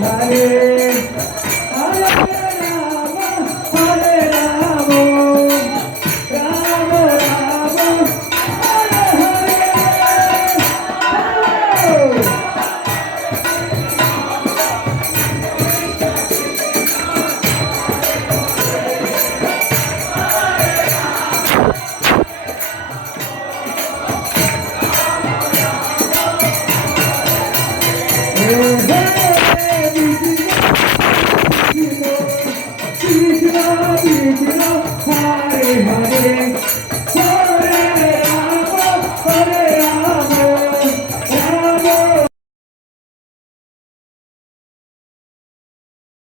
Hare Hare Hare